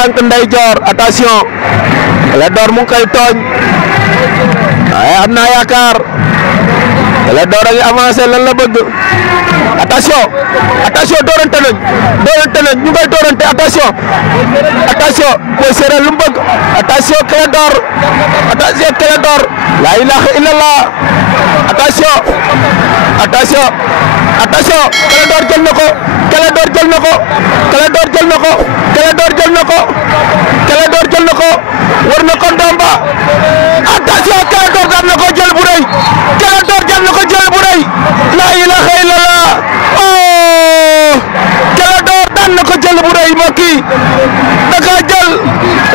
tànk ndeyjoor attention Clédor mu ngi koy tooñ waaye am naa yaakaar Clédor a ngi avancé lan la bëgg attention doorante nañ ñu ngay doorante attention Boy Séeréer lu mu bëgg attention Clédor la ilaha illallah attention Clédor jël na ko war na ko ndomba attention Clédor daan na ko jël bu rëy la ilaha illallah Clédor daan na ko jël bu rëy mbokk yi da ka jël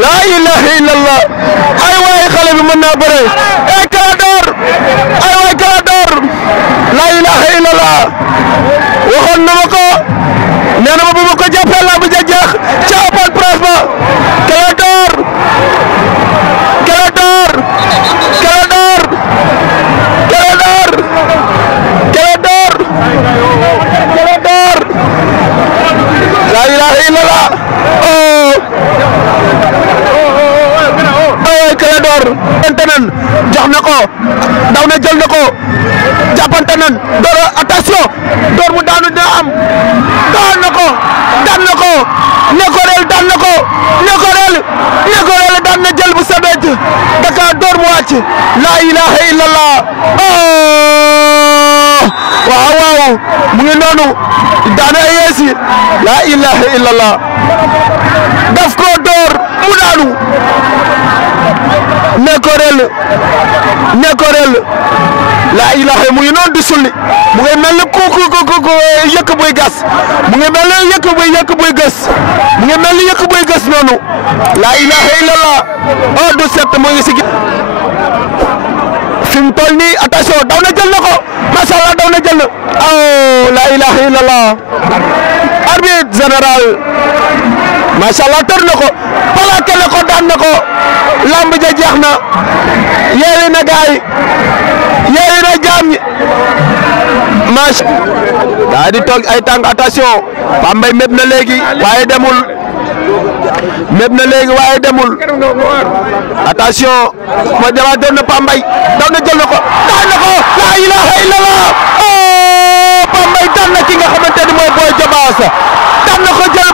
la ilaha illallah ay waay xale bi mën naa bëre Clédor la ilaha illallah waxoon na ma ko nee na ma bu ma ko jàppee la bu jeex ca open press ba Clédor la ilaha illallah Clédor jox na ko daw na jël na ko jàppante nan door attention door mu daanu dina am daan na ko Nekorel daan na ko Nekorel daan na jël bu sabet daka door mu wàcc la ilaha illallah waaw mu ngi noonu daana yeesi la ilaha illallah daf ko door mu daanu Nekorel la ilaha mu ngi noonu di sulli mu ngi mel ni ku yëkk buy gas mu ngi mel ni yëkk buy gas noonu la ilaha illallah du set mu ngi si fi mu toll nii attention daw na jël na ko macha Allah daw na jël na la ilaha illallah arbitre général macha Allah tër na ko plaqué na ko daan na ko lamb ja jeex na yeewi na gaay yeewi na jaam ñi macha daa di toog ay tànk attention Pape Mbaye méb na léegi waaye demul attention ma jama doon na Pape Mbaye daw na jël na ko daan na ko la ilaha illallah Pape Mbaye daan na ki nga xamante ni mooy Boy DIOBASS daan na ko jël